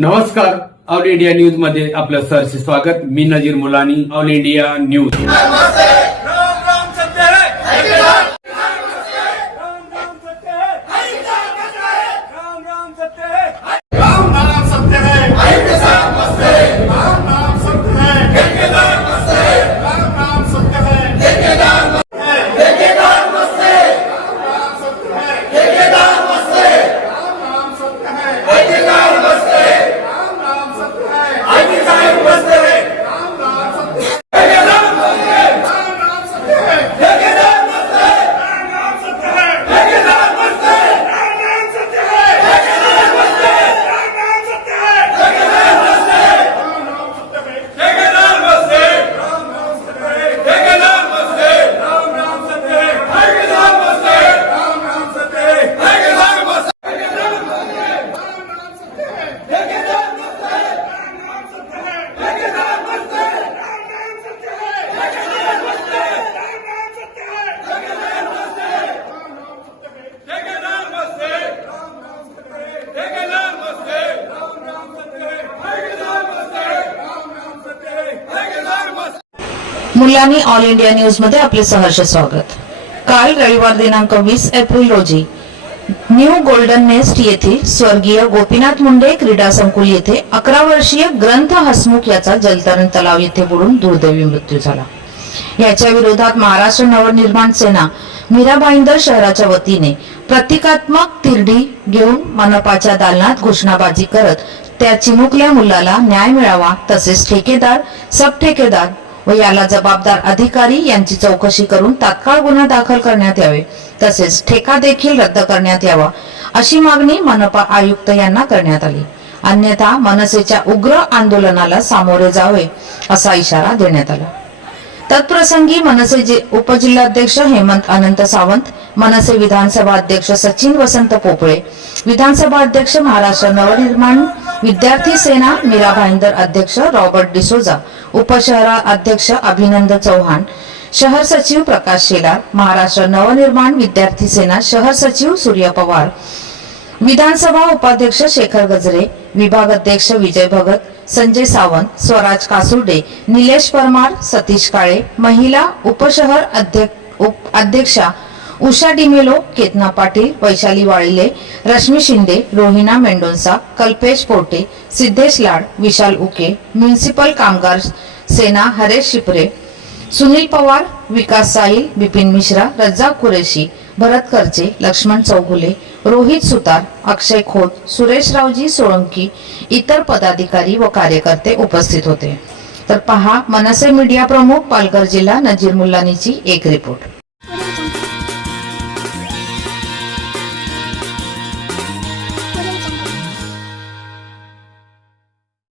नमस्कार all India न्यूजमध्ये आपलं सहर्ष स्वागत. मी Nazir Mulani all India news. Mulani all India न्यूजमध्ये आपले सहर्ष स्वागत. काल रविवार दिनांक वीस एप्रिल रोजी न्यू गोल्डन नेस्ट येथील स्वर्गीय गोपीनाथ मुंडे क्रीडा संकुल येथे अकरा वर्षीय ग्रंथ हसमुख याचा जलतरण तलाव येथे बुडून दुर्दैवी मृत्यू झाला. याच्या विरोधात महाराष्ट्र नवनिर्माण सेना मीराबाईंदर शहराच्या वतीने प्रतिकात्मक तिरडी घेऊन मनपाच्या दालनात घोषणाबाजी करत त्या चिमुकल्या मुलाला न्याय मिळावा तसेच ठेकेदार सब ठेकेदार व याला जबाबदार अधिकारी यांची चौकशी करून तात्काळ गुन्हा दाखल करण्यात यावे. तसेच ठेका देखील रद्द करण्यात यावा अशी मागणी मनपा आयुक्त यांना करण्यात आली. अन्यथा मनसेच्या उग्र आंदोलनाला सामोरे जावे असा इशारा देण्यात आला. तत्प्रसंगी मनसे उपजिल्हाध्यक्ष हेमंत अनंत सावंत मनसे विधानसभा अध्यक्ष सचिन वसंत पोपळे विधानसभा अध्यक्ष महाराष्ट्र नवनिर्माण विद्यार्थी सेना मीरा भाईंदर अध्यक्ष रॉबर्ट डिसोजा उपशहरा अध्यक्ष अभिनंद चौहान शहर सचिव प्रकाश शेलार महाराष्ट्र नवनिर्माण विद्यार्थी सेना शहर सचिव सूर्य पवार विधानसभा उपाध्यक्ष शेखर गजरे विभाग अध्यक्ष विजय भगत संजय सावंत स्वराज कासुर्डे निलेश परमार सतीश काळे महिला उपशहर अध्यक्ष अध्यक्षा उषा डिमेलो केतना पाटील वैशाली वाळिले रश्मी शिंदे रोहिना मेंडोन्सा कल्पेश पोटे सिद्धेश लाड विशाल उके म्युन्सिपल कामगार सेना हरेश शिपरे सुनील पवार विकास साईल बिपिन मिश्रा रज्जा कुरेशी भरत करचे लक्ष्मण चौगुले रोहित सुतार अक्षय खोत सुरेश रावजी सोळंकी इतर पदाधिकारी व कार्यकर्ते उपस्थित होते. तर पहा मनसे मीडिया प्रमुख पालघर जिल्हा नजीर मुल्लानीची एक रिपोर्ट.